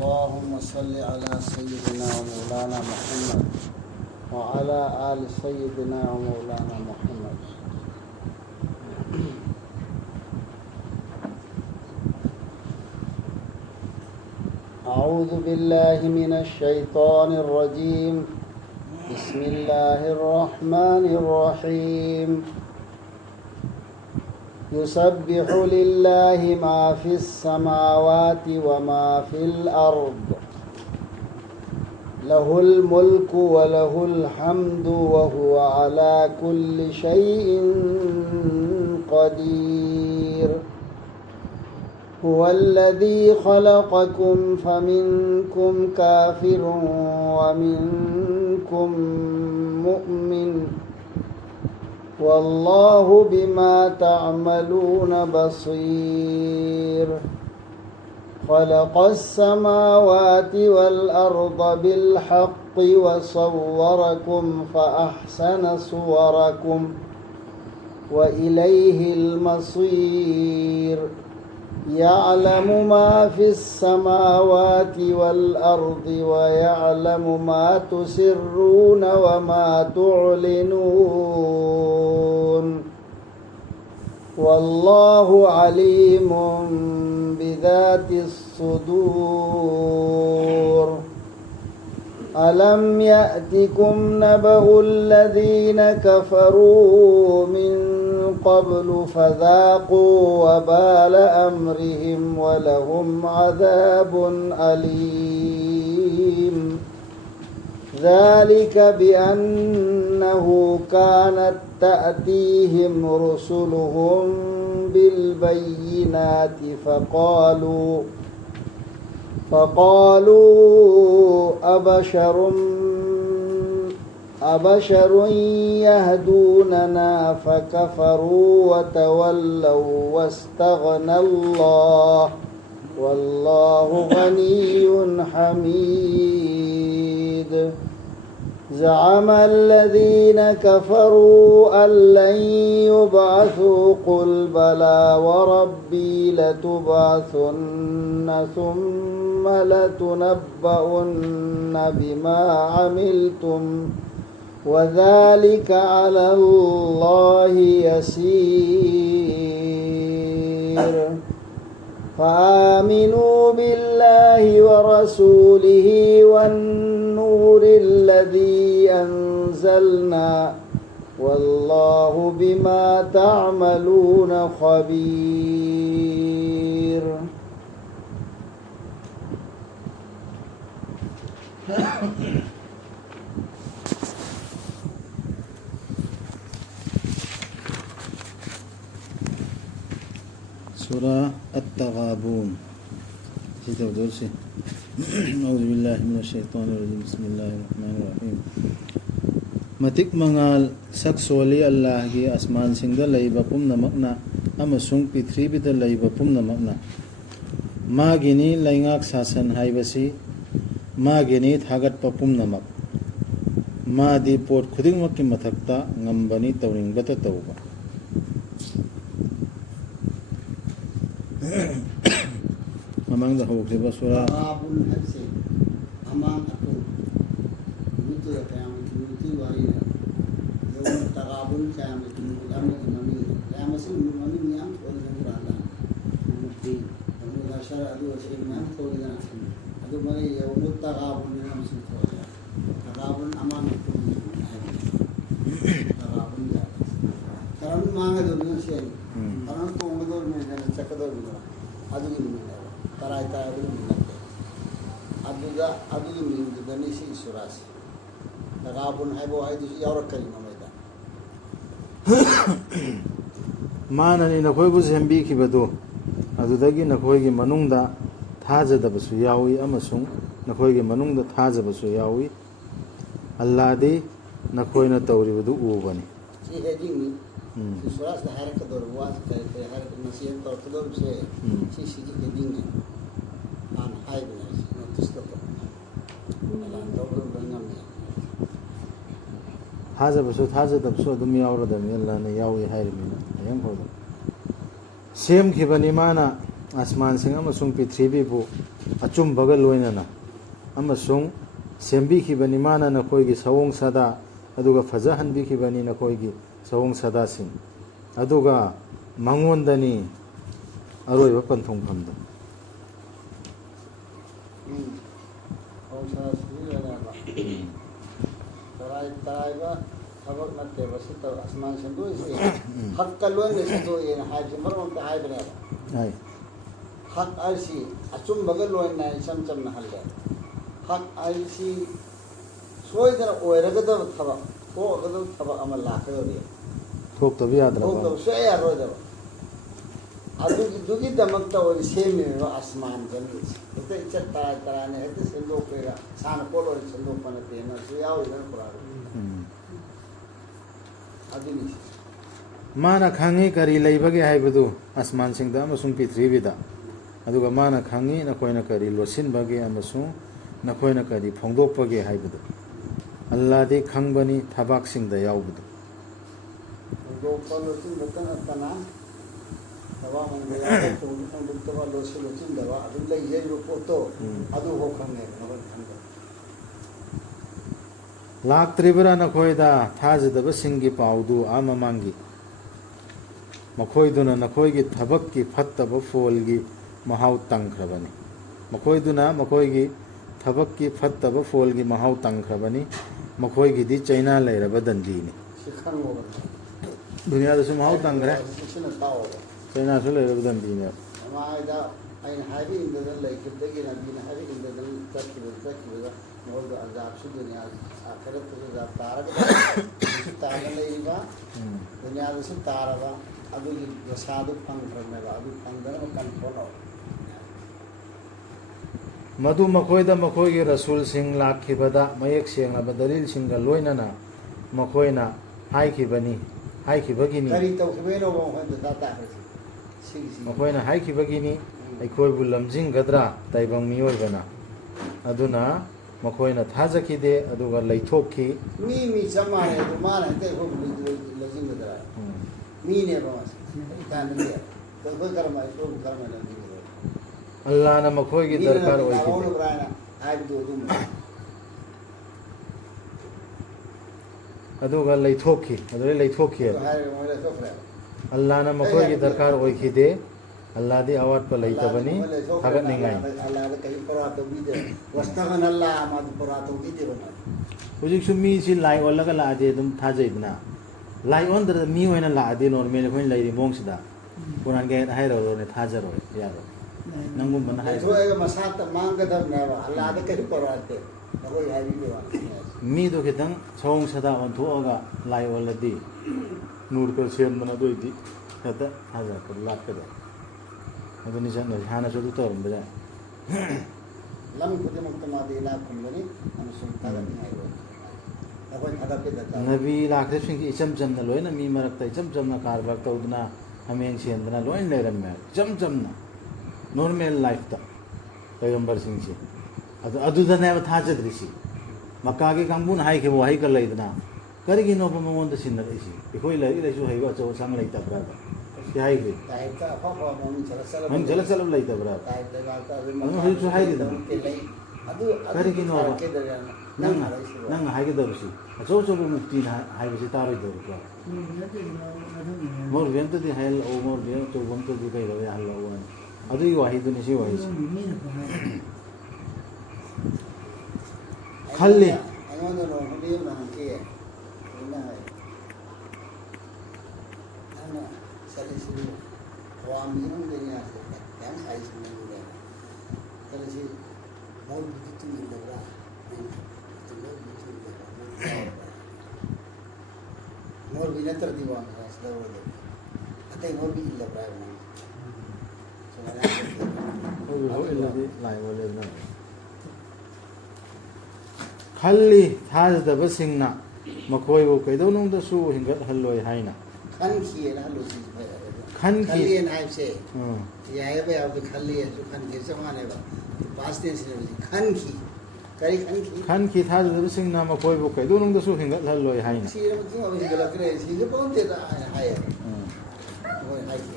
اللهم صل على سيدنا ومولانا محمد وعلى آل سيدنا ومولانا محمد. أعوذ بالله من الشيطان الرجيم. بسم الله الرحمن الرحيم. يسبح لله ما في السماوات وما في الأرض له الملك وله الحمد وهو على كل شيء قدير. هو الذي خلقكم فمنكم كافر ومنكم مؤمن والله بما تعملون بصير. خلق السماوات والأرض بالحق وصوركم فأحسن صوركم وإليه المصير. يعلم ما في السماوات والأرض ويعلم ما تسرون وما تعلنون والله عليم بذات الصدور. ألم يأتكم نبأ الذين كفروا من قبل فذاقوا وبال أمرهم ولهم عذاب أليم. ذلك بأنه كانت تأتيهم رسلهم بالبينات فقالوا أبشر يهدوننا فكفروا وتولوا واستغنى الله والله غني حميد. زعم الذين كفروا أن لن يبعثوا قل بلى وربي لتبعثن ثم لتنبؤن بما عملتم وذلك على الله يسير. فآمنوا بالله ورسوله والنور الذي أنزلنا والله بما تعملون خبير. سورة التغابون. أعوذ بالله من الشيطان الرجيم. بسم الله الرحمن الرحيم. Matik mangal saksoli Allahgi asman singda laiba pumnamakna amasung pithribida laiba pumnamakna magini laingak sasan haibasi magini thagatpa pumnamak madi pot khudingmakki mathakta ngambani tawringbata tawba. Mamang dahog diba surah Taghabun hadse amang ato buto ya kayam kinuti wari yung taghabun kayam kinuti aming kayam sin mami niyam ko na murala muti ang shara adu sa imam ko na adu mali yung taghabun niyam sin ko taghabun amang ato taghabun ya karam manga do siya karam ko ngor me na sakador adu ni Taraita aduga min ganisi surasi tagabun haibo haidu yawra kalima maida manani nakoibu zembi kibado adudagi nakoigi manungda thajadabasu yawi amasung nakoigi manungda thajabasu yawi alladi nakoina tawribadu ubani si hejing ni suras da harak dor was kay harak nasiyan tor dor se si hejing an haibu notice ko alam tawro bangam thajabsu thajadabsu adum yawradami allana yawi hairmina ayam hodo sem khibani mana asmansing amasung prithvibu achumbaga loinana amasung sembikhibani mana nakoigi sawong sada aduga fajahanbikhibani nakoigi sawong sada sing aduga mangondani aroiba panthongphamda taraiba sabak natte basita asman sendu isi hak kalon ne sendu ina haji maron ta haibne ai hak arsi achum bagal loin na cham cham na halle hak arsi soidara oiragada thaba ko agada thaba amal lakado ri thok tabi yadra ko to se ya ro da adu dugi damakta ori seme asman jami ite ichta tarane ite sendu pera san ko ro sendu pana tena su yaw ina pura adini mana khangi kari leibage haibadu asman singda amasung prithvida aduga mana khangi nakoina kari losin bage amasung nakoina kari phongdokpage haibadu Allah de khangbani thabak singda yawbudu do palo tin betana tana tawa mangya ya to to losin losin dawa adu lai ye ro poto adu ho khange nabar khange laktribara nakoida thajadaba singi paudu amamangi makoiduna nakoigi thabakki phattaba folgi mahau tangkhrabani makoiduna makoigi thabakki phattaba folgi mahau tangkhrabani makoigi di chaina leiraba dandini sikhango dunia da su mahau tangre sina tawo chaina su leiraba dandini maida ain habi inda lai kidagi na bin habi inda takkiba modu azab su dunia akhirat su azab taraga taraga leiba dunia da su taraga adu yasadu pangramega adu pangdana kan polo madu makoida makoigi rasul sing lakhibada mayek senglaba dalil singa loinana makoina haikibani haikibagini kari tawkhibeno bo handa data sigi makoina haikibagini ꯑꯩꯈꯣꯏꯕꯨ ꯂꯝꯖꯤꯡꯒꯗ꯭ꯔꯥ ꯇꯥꯏꯕꯪ ꯃꯤꯑꯣꯏꯕꯅ ꯑꯗꯨꯅ ꯃꯈꯣꯏꯅ ꯊꯥꯖꯈꯤꯗꯦ ꯑꯗꯨꯒ ꯂꯩꯊꯣꯛꯈꯤ mi chamane du mana te ho lajing da mi ne ba mas ta ne to ko karma ko karma la ni ꯑꯜꯂꯥꯍꯅ ꯃꯈꯣꯏꯒꯤ ꯗꯔꯀꯥꯔ ꯑꯣꯏꯈꯤꯗꯦ ai du du ꯑꯗꯨꯒ ꯂꯩꯊꯣꯛꯈꯤ ꯑꯗꯨꯗꯩ ꯂꯩꯊꯣꯛꯈꯤ hai mo la to fra ꯑꯜꯂꯥꯍꯅ ꯃꯈꯣꯏꯒꯤ ꯗꯔꯀꯥꯔ ꯑꯣꯏꯈꯤꯗꯦ ꯑꯜꯂꯥꯍꯗꯤ ꯑꯋꯥꯠꯄ ꯂꯩꯇꯕꯅꯤ ꯊꯥꯒꯠꯅꯤꯡꯉꯥꯏ ꯍꯧꯖꯤꯛꯁꯨ ꯃꯤꯁꯤ ꯂꯥꯏ ꯑꯣꯜꯂꯒ ꯂꯥꯛꯑꯗꯤ ꯑꯗꯨꯝ ꯊꯥꯖꯩꯗꯅ ꯂꯥꯏ ꯑꯣꯟꯗ꯭ꯔꯗ ꯃꯤ ꯑꯣꯏꯅ ꯂꯥꯛꯑꯗꯤ ꯅꯣꯔꯃꯦꯜ ꯑꯩꯈꯣꯏꯅ ꯂꯩꯔꯤ ꯃꯑꯣꯡꯁꯤꯗ ꯀꯨꯔꯥꯟꯒꯤ ꯑꯥꯌꯠ ꯍꯥꯏꯔꯔꯣꯏꯅꯦ ꯊꯥꯖꯔꯣꯏ ꯌꯥꯔꯣꯏ ꯅꯪꯒꯨꯝꯕꯅ ꯃꯤꯗꯣ ꯈꯤꯇꯪ ꯁꯑꯣꯡ ꯁꯥꯗꯥ ꯑꯣꯟꯊꯣꯛꯑꯒ ꯂꯥꯏ ꯑꯣꯜꯂꯗꯤ ꯅꯨꯔꯀ ꯁꯦꯝꯗꯅ ꯑꯗꯨ ꯑꯣꯏꯗꯤ ꯍꯦꯛꯇ ꯊꯥꯖꯔꯛꯄꯗ ꯂꯥꯛꯀꯗ ꯑꯗꯨꯅꯤ ꯆꯠꯅꯔꯤ ꯍꯥꯟꯅꯁꯨ ꯑꯗꯨ ꯇꯧꯔꯝꯕ ꯌꯥꯏ lam khudimukta madi ila kumani anusum tagani hayo akwai thadapida ta ꯅꯕꯤ ꯂꯥꯛꯈ꯭ꯔꯤꯕꯁꯤꯡꯁꯤ ꯏꯆꯝ ꯆꯝꯅ ꯂꯣꯏꯅ ꯃꯤ ꯃꯔꯛꯇ ꯏꯆꯝ ꯆꯝꯅ ꯀꯥꯔꯕꯥꯔ ꯇꯧꯗꯨꯅ ꯍꯥꯃꯦꯡ ꯁꯦꯟꯗꯅ ꯂꯣꯏꯅ ꯂꯩꯔꯝꯃꯦ ꯏꯆꯝ ꯆꯝꯅ ꯅꯣꯔꯃꯦꯜ ꯂꯥꯏꯐꯇ ꯄꯩꯒꯝꯕꯔꯁꯤꯡꯁꯤ ꯑꯗꯨꯗꯅꯦꯕ ꯊꯥꯖꯗ꯭ꯔꯤꯁꯤ ꯃꯛꯀꯥꯒꯤ ꯀꯥꯡꯕꯨꯅ ꯍꯥꯏꯈꯤꯕ ꯋꯥꯍꯩꯒ ꯂꯩꯗꯅ ꯀꯔꯤꯒꯤꯅꯣꯕ ꯃꯉꯣꯟꯗ ꯁꯤꯟꯅꯔꯛꯏꯁꯤ ꯑꯩꯈꯣꯏ ꯂꯥꯏꯔꯤꯛ ꯂꯥꯏꯁꯨ ꯍꯩꯕ ꯑꯆꯧ ꯑꯁꯥꯡ ꯂꯩꯇꯕ꯭ꯔꯥꯕ ꯁꯤ ꯍꯥꯏꯈ꯭ꯔꯤ taita papa mami chala ꯅꯪ ꯆꯠꯂ ꯆꯠꯂꯕ ꯂꯩꯇꯕ꯭ꯔꯥꯕ taita galta ꯑꯗꯨ ꯍꯧꯖꯤꯛꯁꯨ ꯍꯥꯏꯔꯤꯗꯅ adu ꯀꯔꯤꯒꯤꯅꯣꯕ ꯅꯪꯅ ꯍꯥꯏꯒꯗꯕꯁꯤ ꯑꯆꯧ ꯑꯆꯧꯕ ꯃꯨꯛꯇꯤꯅ ꯍꯥꯏꯕꯁꯤ ꯇꯥꯔꯣꯏꯗꯧꯔꯤꯀꯣ ꯃꯧꯔꯕꯤ ꯑꯝꯇꯗꯤ ꯍꯥꯏꯍꯜꯂꯛꯎ ꯃꯧꯔꯕꯤ ꯑꯆꯧꯕ ꯑꯝꯇꯗꯤ ꯀꯩꯗꯧꯋꯦ ꯍꯜꯂꯛꯎ ꯍꯥꯏꯅ ꯑꯗꯨꯒꯤ ꯋꯥꯍꯩꯗꯨꯅꯤ ꯁꯤ ꯋꯥꯍꯩꯁꯤ ꯈꯜꯂꯤ ꯑꯩꯉꯣꯟꯗ ꯅꯣꯡꯃꯗꯤ ꯑꯃ ꯍꯪꯈꯤ ꯑꯩꯅ ꯍꯥꯏ ꯅꯪꯅ ꯆꯠꯂꯤꯁꯤ ꯋꯥꯝꯒꯤ ꯃꯅꯨꯡꯗꯅꯤ ꯌꯥꯝ ꯍꯥꯏꯁꯤꯅꯦ ꯆꯠꯂꯤꯁꯤ ꯃꯧꯕꯨꯗꯤ ꯇꯨꯡꯏꯜꯂꯕ꯭ꯔꯥ ꯃꯧꯕꯤ ꯅꯠꯇ꯭ꯔꯗꯤ ꯋꯥꯝꯒꯤ ꯍꯥꯏꯁꯤꯗ ꯑꯣꯏꯗꯦ ꯑꯇꯩ ꯃꯧꯕꯤ ꯏꯜꯂꯕ꯭ꯔꯥ ꯍꯥꯏꯕ ꯈꯜꯂꯤ ꯊꯥꯖꯗꯕꯁꯤꯡꯅ ꯃꯈꯣꯏꯕꯨ ꯀꯩꯗꯧꯅꯨꯡꯗꯁꯨ ꯍꯤꯡꯒꯠꯍꯜꯂꯣꯏ ꯍꯥꯏꯅ ꯈꯟꯈꯤꯅ ꯍꯜꯂꯨꯁꯤ ꯈꯟꯈꯤ ꯈꯜꯂꯤꯅ ꯍꯥꯏꯕꯁꯦ ꯌꯥꯏꯕ ꯌꯥꯕꯗꯤ ꯈꯜꯂꯤ ꯍꯥꯏꯕꯁꯨ ꯈꯟꯈꯤ ꯆꯞ ꯃꯥꯟꯅꯩꯕ ꯄꯥꯁ ꯇꯦꯟꯁꯤꯅ ꯈꯟꯈꯤ ꯀꯔꯤ ꯈꯟꯈꯤ ꯈꯟꯈꯤ ꯊꯥꯖꯗꯕꯁꯤꯡꯅ ꯃꯈꯣꯏꯕꯨ ꯀꯩꯗꯧꯅꯨꯡꯗꯁꯨ ꯍꯤꯡꯒꯠꯍꯜꯂꯣꯏ ꯍꯥꯏꯅ ꯁꯤꯔ ꯃꯇꯨꯡ ꯑꯃꯨꯛ ꯍꯤꯡꯒꯠꯂꯛꯈ꯭ꯔꯦ ꯁꯤꯒ ꯄꯥꯎꯗꯦꯗ ꯍꯥꯏꯌꯦ ꯍꯣꯏ ꯍꯥꯏꯈꯤ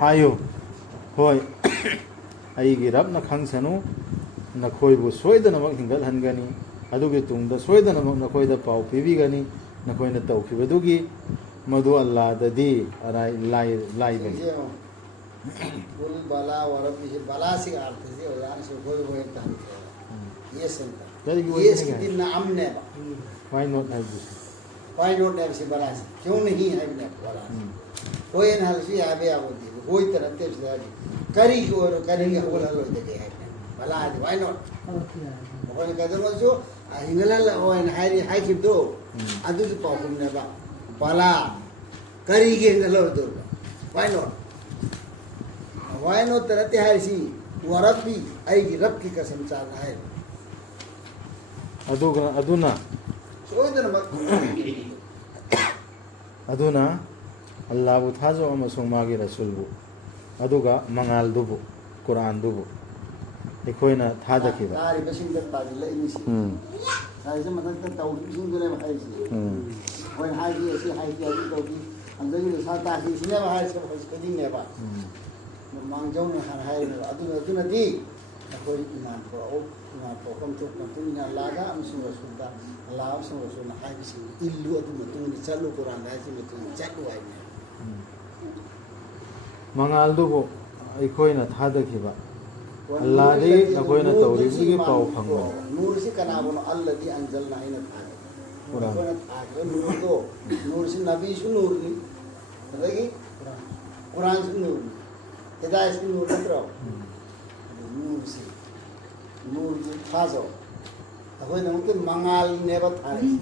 ꯍꯥꯏꯌꯨ ꯍꯣꯏ ꯑꯩꯒꯤ ꯔꯕꯅ ꯈꯪꯁꯅꯨ ꯅꯈꯣꯏꯕꯨ ꯁꯣꯏꯗꯅꯃꯛ ꯍꯤꯡꯒꯠꯍꯟꯒꯅꯤ ꯑꯗꯨꯒꯤ ꯇꯨꯡꯗ ꯁꯣꯏꯗꯅꯃꯛ ꯅꯈꯣꯏꯗ ꯄꯥꯎ ꯄꯤꯕꯤꯒꯅꯤ ꯅꯈꯣꯏꯅ ꯇꯧꯈꯤꯕꯗꯨꯒꯤ मधु अल्लाह ददी अराई लाइबनी कुल बला वरब ये बला से अर्थ है और यार से कोई काम ये संता ये स्थिति नाम ने why not have this why not have से बला से क्यों नहीं है ने बला कोई ना से आबे आबोदी कोई तरह ते से करी को और करेंगे हो ला लो दे है बला है व्हाई नॉट कोई कहते हो जो हिंगला ओ इन हाई की दो अदु तो पापम ने बा बला करीगे हेलो दो व्हाई नॉट व्हाई नॉट तरते है सी वरब्बी आई की रब की कसम चाल है अदुना अदुना अल्लाह बु थाजो अमसुंग मागी रसूलबु अदुगा मंगाल दुबु कुरान दुबु एखोइना थाजखिबा तारि बसिंग द तारि लेइसी साइज मतलब तौबिसिंग Dhule भाइसी when hai ki asi hai ki adi to ki andai ni sa ta ki sine ba hai se kadi ne ba mang jong ne han hai ne adu na di ko iman ko o iman ko kam to kam tu ina la ga am su rasul da la am su rasul na hai si illu adu na tu ni chalu quran da si tu chatu ai ne mangal du bo ai na thadakhiba Allah de akoi na tawri gi pau phangba nur si kana bono alladhi anzalna ina Quran नूर तो नूर से नबी से नूर नहीं मतलब कुरान से नूर हिदायत से नूर मत रहो नूर से खासो अब ये नमक मंगाल ने बत आए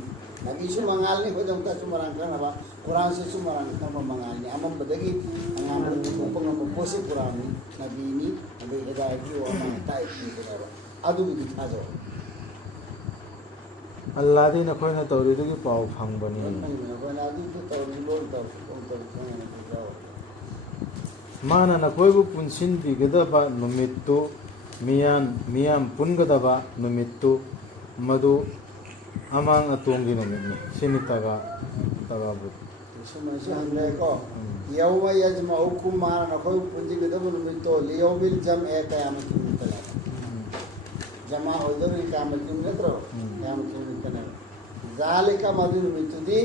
नबी से मंगाल नहीं हो जाता सुमरान करना बा कुरान से सुमरान करना मंगाल नहीं अमम बदगी अंगाम ऊपर हम पोसे कुरान नहीं नबी नहीं अभी हिदायत की वो हम टाइप नहीं करा अदु भी खासो अल्लाह दे नखोइना तौरिदुगी पाव फंगबनी माना नखोइबु पुनसिन बिगदबा नुमित्तु मियाम पुनगदबा नुमित्तु मधु अमांग अतोंगी नुमित्नि सिनितगा तगाबु सुमसे हमले को यौम यजमउकुम माना नखोइ पुंजी गदबु नुमित्तो लियौमिल जमअ क़यामत मुतला जमा होदर क़यामत मुतरो क़यामत मुतला ज़ालिका मदुन मितुदी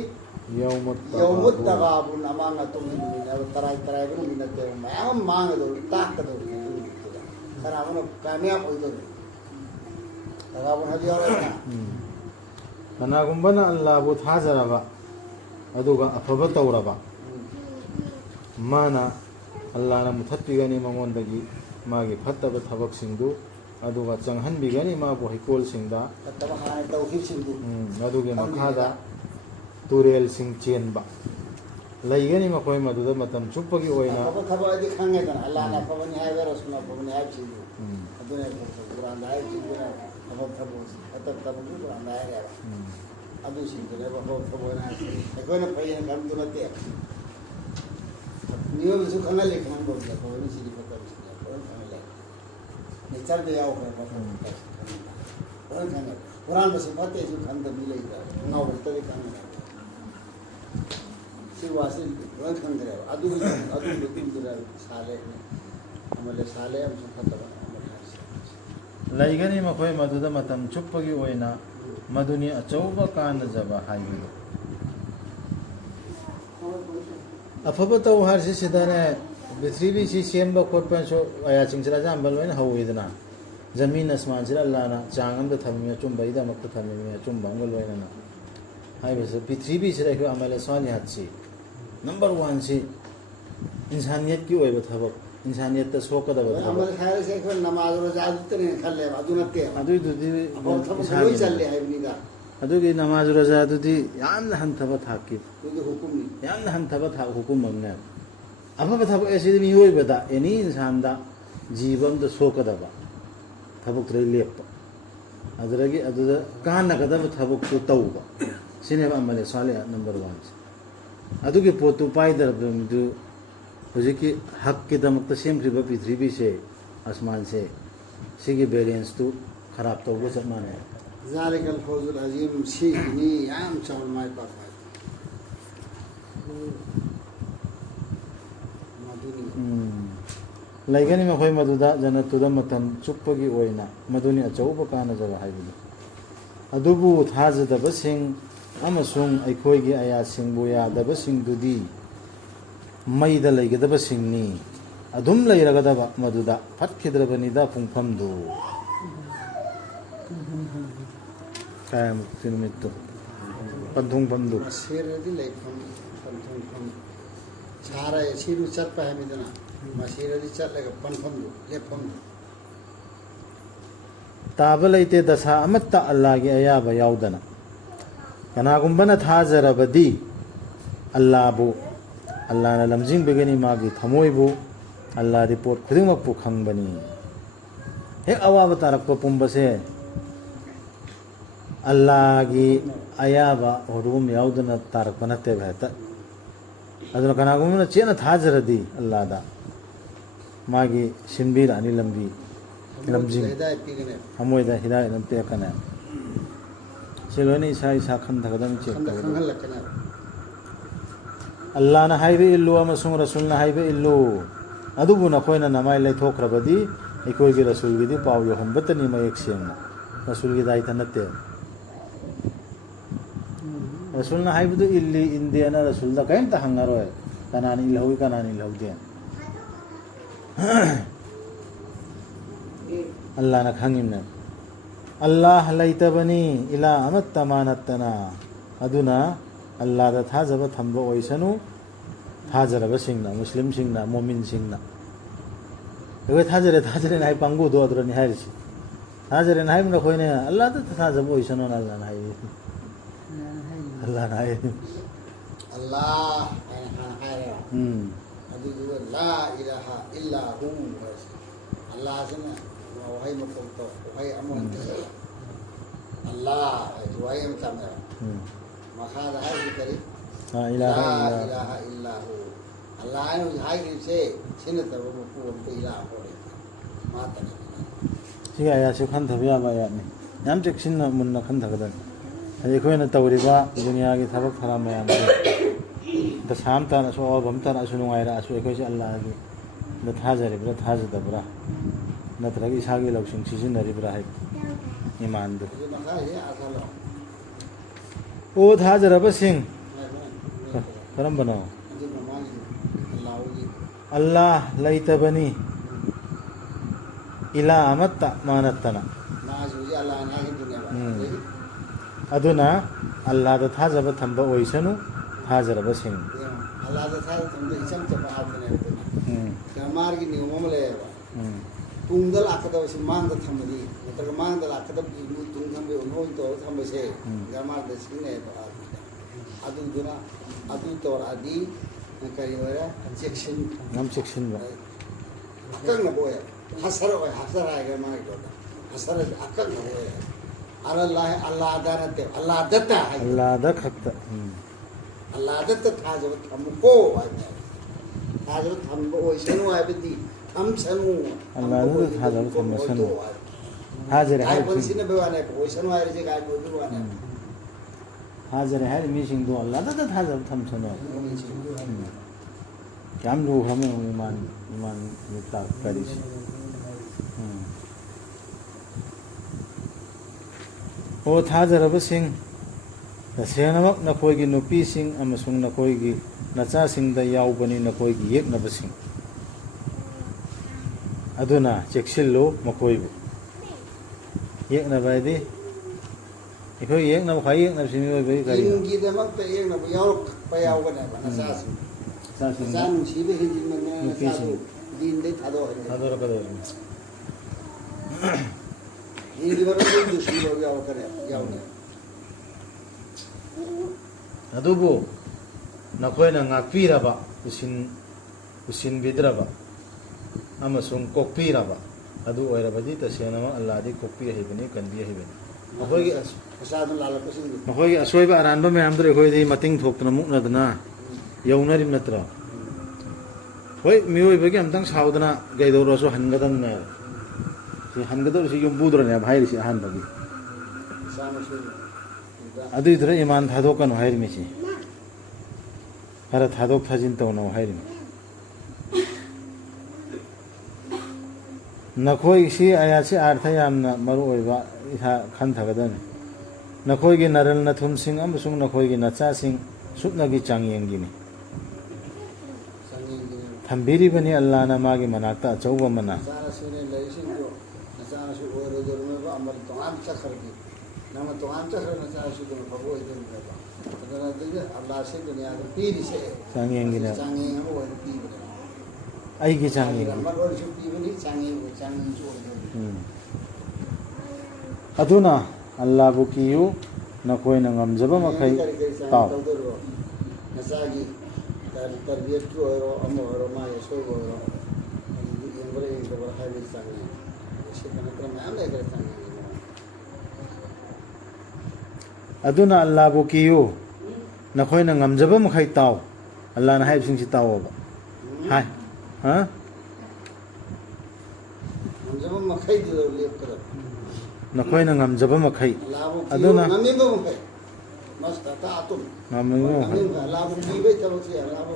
यौमुत तगाबुन अमांग अतोंगी नुमित्तो तराई तराई बु मिनते मांग मांग दो ताक दो खराबन कामयाब होदो तगाबुन हदि और कनागुंबना अल्लाह बु थाजरबा अदुगा अफब तौरबा माना अल्लाह ना मुथत्तिगनी मंगोंदगी मागी फत्तब थबक सिंदु अदुगा चंगहन बिगनी मा बो हिकोल सिंदा फत्तब हाने तौहीद सिंदु अदुगे मखादा तुरेल सिंग चेनबा लैगनी मखोय मदुदा मतम चुप्पगी ओइना अफब खबरदि खंगे दन अल्लाह ना फबनी हाय रसुना फबनी हाय सिंदु अदुने कुरान दाय सिंदु अफब खबो अतब तब कुरान दाय रे अदु सिंदु ले अफब खबोना एकोना फयन काम दुनते नियो बिसु खंगा ले खंगा बोलता को नि सिरी पता बिसु को खंगा ले नेचर दे आओ है पता को खंगा कुरान बस पते जो खंग मिले दा नाव तले खंगा सिवासी को खंगा रे अदु बितिन दुरा साले हमले साले हम पता लैगनी मखोय मदुदा मतम चुप्पगी ओइना मदुनी अचौबा कान जबा हाइबिलो अफब तो हर से सिदाने पृथ्वी से सेम खोटपन सो आया चिंचरा जाम बलोइन हौइदना जमीन आसमान से अल्लाह ना चांगम द थमिया चुंबईदा मक्त थमिया चुंबंग लोइना हाइबस पृथ्वी से रेखो अमल सालिहात से नंबर 1 से इंसानियत की ओइब थबक इंसानियत त सोकदब अमल खायर से को नमाज रोजा तने खले अदुनते अदु दुदी कोई चले हाइबनीदा अदुगी नमाज रोजा दुदी याम हंथब थाकी दुदी हुकुम नी याम हंथब था हुकुम ममने अफब थब ऐसे मी होइबदा एनी इंसान दा जीवन द सोकदब थबक रे लेप अदरगी अदुदा कानगदब थबक तो तौबा सिने अमले साले नंबर 1 अदुगी पोतु पाइदर दु हुजिकी हक के दमक सेमख्रिब पृथ्वी से आसमान से सिगी बैलेंस तो खराब तो वो सब माने ज़ालिकल फौजुल अजीम सीखनी आम चावल माय पास मदुनी ꯂꯩꯒꯅꯤ ꯃꯈꯣꯏ ꯃꯗꯨꯗ ꯖꯟꯅꯠꯇꯨꯗ ꯃꯇꯝ ꯆꯨꯞꯄꯒꯤ ꯑꯣꯏꯅ ꯃꯗꯨꯅꯤ ꯑꯆꯧꯕ ꯀꯥꯟꯅꯖꯕ ꯍꯥꯏꯕꯗꯨ ꯑꯗꯨꯕꯨ ꯊꯥꯖꯗꯕꯁꯤꯡ ꯑꯃꯁꯨꯡ ꯑꯩꯈꯣꯏꯒꯤ ꯑꯌꯥꯠꯁꯤꯡꯕꯨ ꯌꯥꯗꯕꯁꯤꯡꯗꯨꯗꯤ ꯃꯩꯗ ꯂꯩꯒꯗꯕꯁꯤꯡꯅꯤ ꯑꯗꯨꯝ ꯂꯩꯔꯒꯗꯕ ꯃꯗꯨꯗ ꯐꯠꯈꯤꯗ꯭ꯔꯕꯅꯤꯗ ꯄꯨꯡꯐꯝꯗꯨ ꯀꯌꯥꯃꯨꯛꯀꯤ ꯅꯨꯃꯤꯠꯇꯨ ꯄꯟꯊꯨꯡꯐꯝꯗꯨ ꯃꯁꯤꯔꯗꯤ ꯂꯩꯐꯝ ꯄꯟꯊꯨꯡꯐꯝ ꯁꯥꯔ ꯁꯤꯔꯨ ꯆꯠꯄ ꯍꯥꯏꯕꯗꯨꯅ ꯃꯁꯤꯔꯗꯤ ꯆꯠꯂꯒ ꯄꯟꯐꯝꯗꯨ ꯂꯦꯞꯐꯝꯗꯨ ꯇꯥꯕ ꯂꯩꯇꯦ ꯗꯁꯥ ꯑꯃꯠꯇ ꯑꯜꯂꯥꯍꯒꯤ ꯑꯌꯥꯕ ꯌꯥꯎꯗꯅ ꯀꯅꯥꯒꯨꯝꯕꯅ ꯊꯥꯖꯔꯕꯗꯤ ꯑꯜꯂꯥꯍꯕꯨ ꯑꯜꯂꯥꯍꯅ ꯂꯝꯖꯤꯡꯕꯤꯒꯅꯤ ꯃꯥꯒꯤ ꯊꯃꯣꯏꯕꯨ ꯑꯜꯂꯥꯍꯗꯤ ꯄꯣꯠ ꯈꯨꯗꯤꯡꯃꯛꯄꯨ ꯈꯪꯕꯅꯤ ꯍꯦꯛ ꯑꯋꯥꯕ ꯇꯥꯔꯛꯄ ꯄꯨꯝꯕꯁꯦ ꯑꯜꯂꯥꯍꯒꯤ ꯑꯌꯥꯕ ꯍꯣꯔꯨꯝ ꯌꯥꯎꯗꯅ ꯇꯥꯔꯛꯄ ꯅꯠꯇꯦꯕ ꯍꯦꯛꯇ ꯑꯗꯨꯅ ꯀꯅꯥꯒꯨꯝꯕꯅ ꯆꯦꯠꯅ ꯊꯥꯖꯔꯗꯤ ꯑꯜꯂꯥꯍꯗ ꯃꯥꯒꯤ ꯁꯤꯟꯕꯤꯔꯛꯑꯅꯤ ꯂꯝꯕꯤ ꯂꯝꯖꯤꯡ ꯍꯤꯗꯥꯌꯠ ꯄꯤꯒꯅꯦ ꯊꯃꯣꯏꯗ ꯍꯤꯗꯥꯌꯠ ꯑꯃ ꯄꯤꯔꯛꯀꯅꯤ ꯁꯤ ꯂꯣꯏꯅ ꯏꯁꯥ ꯏꯁꯥ ꯈꯟꯊꯒꯗꯕꯅꯤ ꯆꯦꯛ ꯇꯧꯒꯗꯕꯅꯤ ꯈꯪꯍꯜꯂꯛꯀꯅꯦ ꯑꯜꯂꯥꯍꯅ ꯍꯥꯏꯕ ꯏꯜꯂꯨ ꯑꯃꯁꯨꯡ ꯔꯁꯨꯜꯅ ꯍꯥꯏꯕ ꯏꯜꯂꯨ ꯑꯗꯨꯕꯨ ꯅꯈꯣꯏꯅ ꯅꯃꯥꯏ ꯂꯩꯊꯣꯛꯈ꯭ꯔꯕꯗꯤ ꯑꯩꯈꯣꯏꯒꯤ ꯔꯁꯨꯜꯒꯤꯗꯤ ꯄꯥꯎ ꯌꯧꯍꯟꯕꯇꯅꯤ ꯃꯌꯦꯛ ꯁꯦꯡꯅ ꯔꯁꯨꯜꯒꯤ ꯗꯥꯏꯇ ꯅꯠꯇꯦ ꯔꯁꯨꯜꯅ ꯍꯥꯏꯕꯗꯨ ꯏꯜꯂꯤ ꯏꯟꯗꯦꯅ ꯔꯁꯨꯜꯗ ꯀꯔꯤꯝꯇ ꯍꯪꯉꯔꯣꯏ ꯀꯅꯥꯅ ꯏꯜꯍꯧꯏ ꯀꯅꯥꯅ ꯏꯜꯍꯧꯗꯦ ꯑꯜꯂꯥꯍꯅ ꯈꯪꯉꯤꯝꯅꯦ ꯑꯜꯂꯥꯍ ꯂꯩꯇꯕꯅꯤ ꯏꯂꯥ ꯑꯃꯠꯇ ꯃꯥ ꯅꯠꯇꯅ ꯑꯗꯨꯅ ꯑꯜꯂꯥꯍꯗ ꯊꯥꯖꯕ ꯊꯝꯕ ꯑꯣꯏꯁꯅꯨ ꯊꯥꯖꯔꯕꯁꯤꯡꯅ ꯃꯨꯁꯂꯤꯝꯁꯤꯡꯅ ꯃꯣꯃꯤꯟꯁꯤꯡꯅ ꯑꯩꯈꯣꯏ ꯊꯥꯖꯔꯦꯅ ꯍꯥꯏ ꯄꯥꯡꯕꯨꯗꯣ ꯑꯗꯨꯔꯅꯤ ꯍꯥꯏꯔꯤꯁꯤ ꯊꯥꯖꯔꯦꯅ ꯍꯥꯏꯕꯅ ꯑꯩꯈꯣꯏꯅ ꯑꯜꯂꯥꯍꯗ ꯊꯥꯖꯕ ꯑꯣꯏꯁꯅꯨꯅ ꯑꯜꯂꯥꯍꯅ ꯍꯥꯏꯔꯤ ꯑꯜꯂꯥꯍꯅ ꯍꯥꯏꯔꯤ ꯑꯜꯂꯥꯍ ꯍꯥꯏꯅ ꯍꯥꯏꯔꯦ ꯑꯗꯨꯗꯨꯒ ꯂꯥ ꯏꯂꯥꯍ ꯏꯜꯂꯥ ꯍꯨ ꯍꯥꯏꯁꯦ ꯑꯜꯂꯥꯍꯁꯤꯅ ꯋꯥꯍꯩ ꯃꯀꯣꯛꯇ ꯋꯥꯍꯩ ꯑꯃ ꯑꯜꯂꯥꯍ ꯍꯥꯏꯁꯦ ꯋꯥꯍꯩ ꯑꯃ ꯊꯝꯃꯦꯕ ꯃꯈꯥꯗ ꯍꯥꯏꯔꯤꯁꯤ ꯀꯔꯤ ꯂꯥ ꯏꯂꯥꯍ ꯏꯜꯂꯥ ꯍꯨ ꯑꯜꯂꯥꯍ ꯍꯥꯏꯅ ꯍꯧꯖꯤꯛ ꯍꯥꯏꯈ꯭ꯔꯤꯕꯁꯦ ꯁꯤ ꯅꯠꯇꯕ ꯃꯄꯨ ꯑꯝꯇ ꯏꯂꯥꯍ ꯍꯣꯏ ꯃꯥꯇꯅꯤ ꯁꯤꯒꯤ ꯑꯌꯥꯠꯁꯤ ꯈꯟꯊꯕ ꯌꯥꯕ ꯑꯌꯥꯠꯅꯤ ꯌꯥꯝ ꯆꯦꯛꯁꯤꯟꯅ ꯃꯨꯟꯅ ꯈꯟꯊꯒꯗꯕꯅꯤ ꯍꯥꯏꯗꯤ ꯑꯩꯈꯣꯏꯅ ꯇꯧꯔꯤꯕ ꯗꯨꯅꯤꯌꯥꯒꯤ ꯊꯕꯛ ꯊꯧꯔꯝ ꯃꯌꯥꯝꯁꯦ ꯗꯁꯥ ꯑꯃ ꯇꯥꯔꯛꯑꯁꯨ ꯑꯋꯥꯕ ꯑꯃ ꯇꯥꯔꯛꯑꯁꯨ ꯅꯨꯡꯉꯥꯏꯔꯛꯑꯁꯨ ꯑꯩꯈꯣꯏꯁꯦ ꯑꯜꯂꯥꯍꯒꯤ ꯗ ꯊꯥꯖꯔꯤꯕ꯭ꯔꯥ ꯊꯥꯖꯗꯕ꯭ꯔꯥ ꯅꯠꯇ꯭ꯔꯒ ꯏꯁꯥꯒꯤ ꯂꯧꯁꯤꯡ ꯁꯤꯖꯤꯟꯅꯔꯤꯕ꯭ꯔꯥ ꯍꯥꯏꯕ ꯏꯃꯥꯟꯗꯨ ꯑꯣ ꯊꯥꯖꯔꯕꯁꯤꯡ ꯀꯔꯝꯕꯅꯣ ꯑꯜꯂꯥꯍ ꯂꯩꯇꯕꯅꯤ ꯏꯂꯥ ꯑꯃꯠꯇ ꯃꯥ ꯅꯠꯇꯅ ꯑꯗꯨꯅ ꯑꯜꯂꯥꯍꯗ ꯊꯥꯖꯕ ꯊꯝꯕ ꯑꯣꯏꯁꯅꯨ ꯊꯥꯖꯔꯕꯁꯤꯡ ꯑꯜꯂꯥꯍꯗ ꯊꯥꯖꯕ ꯊꯝꯕ ꯏꯆꯝ ꯆꯝꯕ ꯍꯥꯞꯄꯅꯦꯕ ꯒ꯭ꯔꯃꯥꯔꯒꯤ ꯅꯤꯌꯣꯝ ꯑꯃ ꯂꯩꯌꯦꯕ ꯇꯨꯡꯗ ꯂꯥꯛꯀꯗꯕꯁꯤ ꯃꯥꯡꯗ ꯊꯝꯕꯗꯤ ꯅꯠꯇ꯭ꯔꯒ ꯃꯥꯡꯗ ꯂꯥꯛꯀꯗꯕꯗꯤ ꯇꯨꯡ ꯊꯝꯕ ꯑꯣꯟꯍꯣꯏ ꯇꯧꯔꯒ ꯊꯝꯕꯁꯦ ꯒ꯭ꯔꯃꯥꯔꯗ ꯁꯤꯖꯤꯟꯅꯩꯌꯦꯕ ꯑꯗꯨꯗꯨꯅ ꯑꯗꯨ ꯇꯧꯔꯛꯑꯗꯤ ꯀꯔꯤ ꯑꯣꯏꯔꯦ ꯌꯥꯝ ꯆꯦꯛꯁꯤꯟꯕ ꯑꯀꯛꯅꯕ ꯑꯣꯏ ꯍꯁꯔ ꯑꯣꯏ ꯍꯁꯔ ꯍꯥꯏꯒ꯭ꯔ ꯃꯥꯒꯤꯗꯣ ꯍꯁꯔꯁꯤ ꯑꯀꯛꯅꯕ ꯑꯣꯏ ꯑꯜꯂꯥꯍꯗ ꯅꯠꯇꯦ ꯑꯜꯂꯥꯍꯗꯠꯇ ꯍꯥꯏ ꯑꯜꯂꯥꯍꯗ ꯈꯛꯇ ꯑꯜꯂꯥꯍꯗꯠꯇ ꯊꯥꯖꯕ ꯊꯝꯃꯨꯀꯣ ꯍꯥꯏꯕ ꯊꯥꯖꯕ ꯊꯝꯕ ꯑꯣꯏꯁꯅꯨ ꯍꯥꯏꯕꯗꯤ ꯊꯝꯁꯅꯨ ꯑꯜꯂꯥꯍꯗ ꯊꯥꯖꯕ ꯊꯝꯃꯁꯅꯨ ꯊꯥꯖꯔꯦ ꯍꯥꯏꯕ ꯁꯤꯟꯅꯕ ꯋꯥꯅꯦ ꯑꯣꯏꯁꯅꯨ ꯍꯥꯏꯔꯤꯁꯦ ꯒꯥꯏꯕ ꯑꯣꯏꯕ ꯋꯥꯅꯦ ꯊꯥꯖꯔꯦ ꯍꯥꯏꯔꯤ ꯃꯤꯁꯤꯡꯗꯣ ꯑꯜꯂꯥꯍꯗ ꯊꯥꯖꯕ ꯊꯝꯁꯅꯨ ꯌꯥꯝ ꯂꯨꯈ꯭ꯔꯕ ꯏꯃꯥꯟ ꯀꯔꯤꯁꯤ ꯑꯣ ꯊꯥꯖꯔꯕꯁꯤꯡ ꯇꯁꯦꯡꯅꯃꯛ ꯅꯈꯣꯏꯒꯤ ꯅꯨꯄꯤꯁꯤꯡ ꯑꯃꯁꯨꯡ ꯅꯈꯣꯏꯒꯤ ꯅꯆꯥꯁꯤꯡꯗ ꯌꯥꯎꯕꯅꯤ ꯅꯈꯣꯏꯒꯤ ꯌꯦꯛꯅꯕꯁꯤꯡ ꯑꯗꯨꯅ ꯆꯦꯛꯁꯤꯜꯂꯨ ꯃꯈꯣꯏꯕꯨ ꯌꯦꯛꯅꯕ ꯍꯥꯏꯗꯤ ꯑꯩꯈꯣꯏ ꯌꯦꯛꯅꯕ ꯈ꯭ꯋꯥꯏ ꯌꯦꯛꯅꯕꯁꯤ ꯃꯤꯑꯣꯏꯕꯒꯤ ꯀꯔꯤꯅꯣ ꯗꯤꯟꯒꯤꯗꯃꯛꯇ ꯌꯦꯛꯅꯕ ꯌꯥꯎꯔꯛꯄ ꯌꯥꯎꯒꯅꯦꯕ ꯅꯆꯥꯁꯤꯡ ꯅꯆꯥ ꯅꯨꯡꯁꯤꯕ ꯍꯦꯟꯖꯤꯟꯕꯅ ꯅꯆꯥꯗꯨ ꯗꯤꯟꯗꯩ ꯊꯥꯗꯣꯔꯛꯀꯗꯧꯔꯤꯅꯤ ꯗꯤꯟꯒꯤ ꯃꯔꯝꯗ ꯅꯨꯡꯁꯤꯕ ꯌꯥꯎꯔꯛꯀꯅꯦꯕ ꯌꯥꯎꯅꯦ ꯑꯗꯨꯕꯨ ꯅꯈꯣꯏꯅ ꯉꯥꯛꯄꯤꯔꯕ ꯎꯁꯤꯟꯕꯤꯗ꯭ꯔꯕ ꯑꯃꯁꯨꯡ ꯀꯣꯛꯄꯤꯔꯕ ꯑꯗꯨ ꯑꯣꯏꯔꯕꯗꯤ ꯇꯁꯦꯡꯅꯃꯛ ꯑꯜꯂꯥꯍꯗꯤ ꯀꯣꯛꯄꯤ ꯍꯩꯕꯅꯤ ꯀꯟꯕꯤ ꯍꯩꯕꯅꯤ ꯃꯈꯣꯏꯒꯤ ꯑꯁꯣꯏꯕ ꯑꯔꯥꯟꯕ ꯃꯌꯥꯝꯗꯨ ꯑꯩꯈꯣꯏꯗꯤ ꯃꯇꯤꯡ ꯊꯣꯛꯇꯅ ꯃꯨꯛꯅꯗꯅ ꯌꯧꯅꯔꯤꯕ ꯅꯠꯇ꯭ꯔꯣ ꯍꯣꯏ ꯃꯤꯑꯣꯏꯕꯒꯤ ꯑꯝꯇꯪ ꯁꯥꯎꯗꯅ ꯀꯩꯗꯧꯔꯁꯨ ꯍꯟꯒꯗꯕꯅꯦꯕ ꯁꯤ ꯍꯟꯒꯗꯧꯔꯤꯁꯤ ꯌꯨꯝꯕꯨꯗ꯭ꯔꯅꯦꯕ ꯍꯥꯏꯔꯤꯁꯤ ꯑꯍꯥꯟꯕꯒꯤ ꯑꯗꯨꯏꯗꯨꯅ ꯏꯃꯥꯟ ꯊꯥꯗꯣꯛꯀꯅꯨ ꯍꯥꯏꯔꯤꯃꯤꯁꯤ ꯈꯔ ꯊꯥꯗꯣꯛ ꯊꯥꯖꯤꯟ ꯇꯧꯅꯧ ꯍꯥꯏꯔꯤꯃꯤ ꯅꯈꯣꯏꯁꯤ ꯑꯌꯥꯠꯁꯤ ꯑꯥꯔꯊ ꯌꯥꯝꯅ ꯃꯔꯨ ꯑꯣꯏꯕ ꯏꯁꯥ ꯈꯟꯊꯒꯗꯕꯅꯤ ꯅꯈꯣꯏꯒꯤ ꯅꯔꯜ ꯅꯊꯨꯟꯁꯤꯡ ꯑꯃꯁꯨꯡ ꯅꯈꯣꯏꯒꯤ ꯅꯆꯥꯁꯤꯡ ꯁꯨꯞꯅꯒꯤ ꯆꯥꯡꯌꯦꯡꯒꯤꯅꯤ ꯊꯝꯕꯤꯔꯤꯕꯅꯤ ꯑꯜꯂꯥꯍꯅ ꯃꯥꯒꯤ ꯃꯅꯥꯛꯇ ꯑꯆꯧꯕ ꯑꯃꯅ ꯅꯆꯥꯅꯁꯨꯅꯦ ꯂꯩꯔꯤꯁꯤꯡꯗꯣ ꯅꯆꯥꯅꯁꯨ ꯑꯣꯏꯔꯣꯏꯗꯧꯔꯤꯕ ꯑꯃ ꯇꯣꯉꯥꯟ ꯆꯠꯈ꯭ꯔꯗꯤ ꯅꯪꯅ ꯇꯣꯉꯥꯟ ꯆꯠꯈ꯭ꯔ ꯅꯆꯥꯅꯁꯨ ꯑꯗꯨꯝ ꯐꯕ ꯑꯣꯏꯗꯣꯏꯅꯦꯕ ꯑꯗꯨꯅ ꯑꯗꯨꯒꯤ ꯑꯜꯂꯥꯍꯁꯤ ꯗꯨꯅꯤꯌꯥꯗ ꯄꯤꯔꯤꯁꯦ ꯆꯥꯡꯌꯦꯡꯒꯤꯅꯦ ꯆꯥꯡꯌꯦꯡ ꯑꯃ ꯑꯣꯏꯅ ꯄꯤꯕꯅꯦ ꯑꯩꯒꯤ ꯆꯥꯡꯌꯦꯡꯒꯤ ꯑꯃ ꯑꯣꯏꯔꯁꯨ ꯄꯤꯕꯅꯤ ꯆꯥꯡꯌꯦꯡꯁꯨ ꯑꯣꯏꯗꯣꯏꯅꯤ ꯑꯗꯨꯅ ꯑꯜꯂꯥꯍꯕꯨ ꯀꯤꯌꯨ ꯅꯈꯣꯏꯅ ꯉꯝꯖꯕ ꯃꯈꯩ ꯀꯔꯤ ꯀꯔꯤ ꯆꯥꯡꯌꯦꯡ ꯇꯥꯎ ꯇꯧꯗꯣꯏꯔꯣ ꯅꯆꯥꯒꯤ ꯇꯔꯕꯤꯌꯠꯀꯤ ꯑꯣꯏꯔꯣ ꯑꯃ ꯑꯣꯏꯔꯣ ꯃꯥꯒꯤ ꯑꯁꯣꯏꯕ ꯑꯣꯏꯔꯣ ꯑꯗꯨꯗꯤ ꯌꯦꯡꯕ꯭ꯔꯥ ꯌꯦꯡꯗꯕ꯭ꯔꯥ ꯍꯥꯏꯕꯒꯤ ꯆꯥꯡꯌꯦꯡ ꯁꯤꯗ ꯅꯠꯇꯅ ꯃꯌꯥꯝ ꯂꯩꯈ꯭ꯔꯦ ꯆꯥꯡꯌꯦꯡ ꯑꯗꯨꯅ ꯑꯜꯂꯥꯍꯕꯨ ꯀꯤꯌꯨ ꯅꯈꯣꯏꯅ ꯉꯝꯖꯕ ꯃꯈꯩ ꯇꯥꯎ ꯑꯜꯂꯥꯍꯅ ꯍꯥꯏꯕꯁꯤꯡꯁꯤ ꯇꯥꯎꯑꯣꯕ ꯍꯥꯏ ꯉꯝꯖꯕ ꯃꯈꯩꯗꯨꯗ ꯂꯦꯞꯀꯗꯕ ꯅꯈꯣꯏꯅ ꯉꯝꯖꯕ ꯃꯈꯩ ꯑꯜꯂꯥꯍꯕꯨ ꯀꯤꯌꯨ ꯑꯗꯨꯅ ꯉꯝꯃꯤꯕ ꯃꯈꯩ ꯃꯁꯇꯇꯥꯑꯇꯨꯝ ꯉꯝꯃꯤꯕ ꯃꯈꯩ ꯑꯜꯂꯥꯍꯕꯨ ꯀꯤꯕꯒꯤ ꯊꯕꯛꯁꯦ ꯑꯜꯂꯥꯍꯕꯨ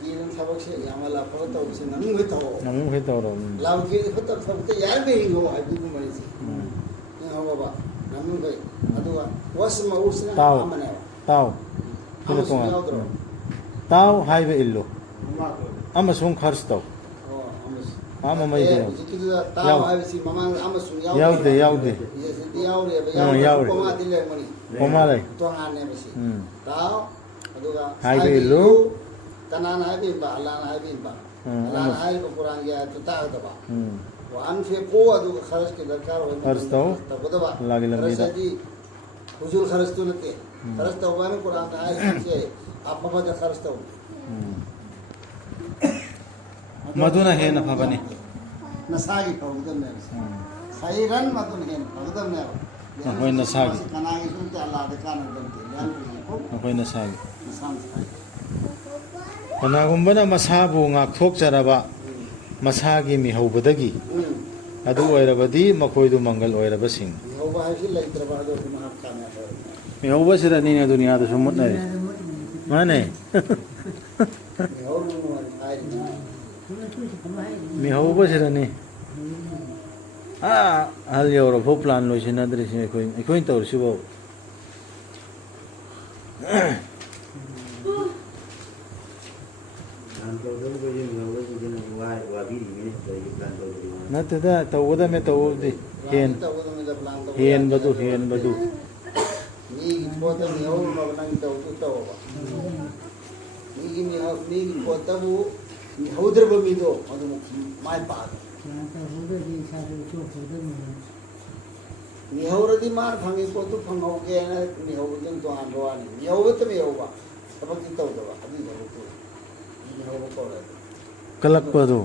ꯀꯤꯕ ꯊꯕꯛꯁꯦ ꯌꯥꯝꯅ ꯂꯥꯞꯄꯒ ꯇꯧꯕꯁꯦ ꯉꯝꯃꯤꯈꯩ ꯇꯧꯑꯣ ꯉꯝꯃꯤꯕ ꯃꯈꯩ ꯇꯧꯔꯣ ꯑꯜꯂꯥꯍꯕꯨ ꯀꯤꯕ ꯐꯠꯇꯕ ꯊꯕꯛꯇ ꯌꯥꯔꯤꯈꯩ ꯍꯤꯡꯉꯣ ꯍꯥꯏꯕꯤꯒꯨꯝꯕꯅꯤꯁꯦ ꯍꯤꯡꯍꯧꯕ ꯉꯝꯃꯤꯈꯩ ꯑꯗꯨꯒ ꯋꯥꯁ ꯃꯎꯁꯤꯅ ꯇꯥꯎ ꯑꯃꯅꯦꯕ ꯇꯥꯎ ꯁꯤꯅ ꯑꯃꯁꯨ ꯇꯣꯉꯥꯟ ꯌꯥꯎꯗ꯭ꯔꯣ ꯇꯥꯎ ꯍꯥꯏꯕ ꯏꯜꯂꯨ ꯑꯃꯁꯨꯡ ꯈꯔꯁ ꯇꯧ ꯑꯃꯃꯩꯗꯤ ꯍꯧꯖꯤꯛꯀꯤꯗꯨꯗ ꯇꯥꯎ ꯍꯥꯏꯕꯁꯤ ꯃꯃꯥꯡꯗ ꯑꯃꯁꯨꯡ ꯌꯥꯎꯗꯦ ꯌꯥꯎꯗꯦ ꯁꯤꯗꯤ ꯌꯥꯎꯔꯦꯕ ꯌꯥꯎꯔꯦ ꯌꯥꯎꯔꯦ ꯀꯣꯃꯥꯗꯤ ꯂꯩꯔꯝꯒꯅꯤ ꯀꯣꯃꯥ ꯂꯩ ꯇꯣꯉꯥꯟꯅꯦꯕ ꯁꯤ ꯇꯥꯎ ꯑꯗꯨꯒ ꯍꯥꯏꯕ ꯏꯜꯂꯨ ꯀꯅꯥꯅ ꯍꯥꯏꯕꯤꯕ ꯑꯜꯂꯥꯍꯅ ꯍꯥꯏꯕꯤꯕ ꯑꯜꯂꯥꯍꯅ ꯍꯥꯏꯔꯤꯕ ꯀꯨꯔꯥꯟꯒꯤ ꯑꯥꯌꯠꯇꯨ ꯇꯥꯒꯗꯕ وأنفقوا أدوك خرج كذا كار خرج تو تبغى لاقي خرج لمبيدا دي حجول خرج تو نتي خرج تو وانا القرآن آية شيء أب ما ده خرج تو مدونا هنا فبني نساقي فوقدم ناس خيرا مدونا هنا فوقدم ناس نحوي نساقي كناقي شو الله دكان الدنيا لأن نحوي نساقي نسام ꯀꯅꯥꯒꯨꯝꯕꯅ ꯃꯁꯥꯕꯨ ꯉꯥꯛꯊꯣꯛꯆꯔꯕ ꯃꯁꯥꯒꯤ ꯃꯤꯍꯧꯕꯗꯒꯤ ꯑꯗꯨ ꯑꯣꯏꯔꯕꯗꯤ ꯃꯈꯣꯏꯗꯨ ꯃꯪꯒꯜ ꯑꯣꯏꯔꯕꯁꯤꯡ ꯃꯤꯍꯧꯕꯁꯤꯗꯅꯤꯅꯦ ꯗꯨꯅꯤꯌꯥꯗꯁꯨ ꯃꯨꯠꯅꯔꯤ ꯃꯥꯅꯦ ꯃꯤꯍꯧꯕꯁꯤꯗꯅꯤ ꯑꯍꯜ ꯌꯧꯔꯐꯥꯎ ꯄ꯭ꯂꯥꯟ ꯂꯣꯏꯁꯤꯟꯅꯗ꯭ꯔꯤꯁꯤꯅꯤ ꯑꯩꯈꯣꯏꯅ ꯇꯧꯔꯤꯁꯤꯐꯥꯎ ꯅꯠꯇꯦꯗ ꯇꯧꯒꯗꯕꯅꯦ ꯇꯧꯕꯗꯤ ꯍꯦꯟꯕꯗꯨ ꯃꯤꯒꯤ ꯄꯣꯠꯇ ꯃꯤꯍꯧꯕ ꯅꯪ ꯇꯧꯗꯨ ꯇꯧꯕ ꯃꯤꯒꯤ ꯄꯣꯠꯇꯕꯨ ꯃꯤꯍꯧꯗ꯭ꯔꯕ ꯃꯤꯗꯣ ꯑꯗꯨꯃꯨꯛ ꯃꯥꯏ ꯄꯥꯛꯑꯦ ꯃꯤꯍꯧꯔꯗꯤ ꯃꯥꯅ ꯐꯪꯉꯤ ꯄꯣꯠꯇꯨ ꯐꯪꯍꯧꯒꯦꯅ ꯃꯤꯍꯧꯕꯗꯨ ꯇꯣꯉꯥꯟꯕ ꯋꯥꯅꯤ ꯃꯤꯍꯧꯕꯇ ꯃꯤꯍꯧꯕ ꯊꯕꯛꯇꯤ ꯇꯧꯗꯕ ꯑꯗꯨꯒꯤ ꯊꯕꯛꯇꯨ ꯃꯤꯍꯧꯕ ꯀꯧꯔꯦ ꯀꯜꯂꯛꯄꯗꯨ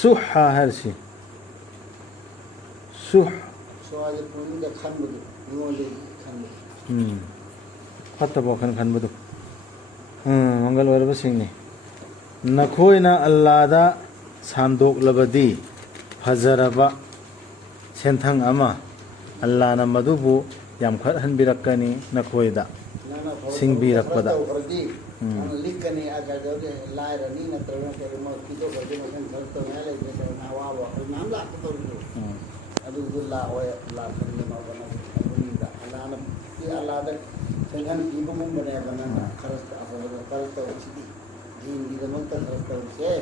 ꯁꯨꯍ ꯍꯥꯏꯔꯁꯤ ꯁꯨꯍ ꯁ꯭ꯋꯥꯏꯗ ꯄꯨꯛꯅꯤꯡꯗ ꯈꯟꯕꯗꯨ ꯃꯤꯉꯣꯟꯗꯒꯤ ꯈꯟꯕꯗꯨ ꯐꯠꯇꯕ ꯋꯥꯈꯜ ꯈꯟꯕꯗꯨ ꯃꯪꯒꯜ ꯑꯣꯏꯔꯕꯁꯤꯡꯅꯤ ꯅꯈꯣꯏꯅ ꯑꯜꯂꯥꯍꯗ ꯁꯥꯟꯗꯣꯛꯂꯕꯗꯤ ꯐꯖꯔꯕ ꯁꯦꯟꯊꯪ ꯑꯃ ꯑꯜꯂꯥꯍꯅ ꯃꯗꯨꯕꯨ ꯌꯥꯝꯈꯠꯍꯟꯕꯤꯔꯛꯀꯅꯤ ꯅꯈꯣꯏꯗ ꯁꯤꯡꯕꯤꯔꯛꯄꯗ ꯂꯤꯛꯀꯅꯤ ꯂꯥꯏꯔꯅꯤ ꯅꯠꯇ꯭ꯔꯒꯅ ꯀꯔꯤꯒꯨꯝꯕ ꯄꯤꯊꯣꯛꯈ꯭ꯔꯗꯤ ꯃꯊꯪ ꯈꯔ ꯇꯧꯅꯤꯡꯉꯥꯏ ꯂꯩꯇ꯭ꯔꯦ ꯑꯋꯥꯕ ꯋꯥꯈꯜ ꯃꯌꯥꯝ ꯂꯥꯛꯀꯗꯧꯔꯤꯗꯨ ꯑꯗꯨꯗꯨ ꯂꯥꯛꯑꯣꯏ ꯑꯜꯂꯥꯍꯗ ꯁꯦꯟꯊꯪ ꯄꯤꯕꯒꯨꯝꯕꯅꯦꯕ ꯅꯪꯅ ꯈꯔ ꯑꯐꯕꯗ ꯈꯔ ꯇꯧꯔꯤꯁꯤꯗꯤ ꯗꯤꯟꯒꯤꯗꯃꯛꯇ ꯈꯔ ꯇꯧꯔꯤꯁꯦ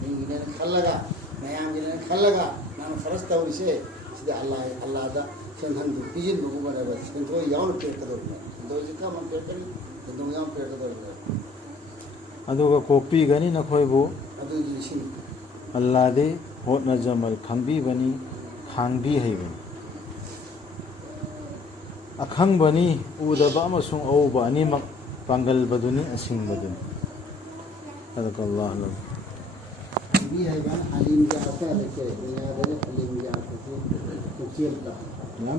ꯗꯤꯟꯒꯤꯅꯦꯅ ꯈꯜꯂꯒ ꯃꯌꯥꯝꯒꯤꯅꯦꯅ ꯈꯜꯂꯒ ꯅꯪꯅ ꯈꯔ ꯇꯧꯔꯤꯁꯦ ꯁꯤꯗꯤ ꯑꯜꯂꯥꯍꯗ ꯁꯦꯟꯊꯪꯗꯨ ꯄꯤꯁꯤꯟꯕꯒꯨꯝꯕꯅꯦꯕ ꯁꯦꯟꯊꯣꯏ ꯌꯥꯎꯅ ꯄꯤꯔꯛꯀꯗꯧꯔꯤꯅꯦ ꯁꯦꯟꯊꯣꯏꯁꯤ ꯀꯔꯝꯕ ꯄꯤꯔꯛꯀꯅꯤ ꯁꯦꯟꯊꯣꯡ ꯌꯥꯎꯅ ꯄꯤꯔꯛꯀꯗꯧꯔꯤꯅꯦ ꯑꯗꯨꯒ ꯀꯣꯛꯄꯤꯒꯅꯤ ꯅꯈꯣꯏꯕꯨ ꯑꯗꯨꯗꯤ ꯁꯤꯅꯤ ꯑꯜꯂꯥꯍꯗꯤ ꯍꯣꯠꯅꯖꯃꯜ ꯈꯪꯕꯤꯕꯅꯤ ꯈꯥꯡꯕꯤ ꯍꯩꯕꯅꯤ ꯑꯈꯪꯕꯅꯤ ꯎꯗꯕ ꯑꯃꯁꯨꯡ ꯑꯎꯕ ꯑꯅꯤꯃꯛ ꯄꯥꯡꯒꯜꯕꯗꯨꯅꯤ ꯑꯁꯤꯡꯕꯗꯨꯅꯤ ꯁꯗꯀꯜꯂꯥꯍꯨ ꯍꯩꯕ ꯑꯂꯤꯝ ꯖꯥꯠꯇ ꯂꯩꯇꯦ ꯗꯨꯅꯤꯌꯥꯗ ꯑꯂꯤꯝ ꯖꯥꯠꯇꯁꯨ ꯄꯨꯛꯆꯦꯜ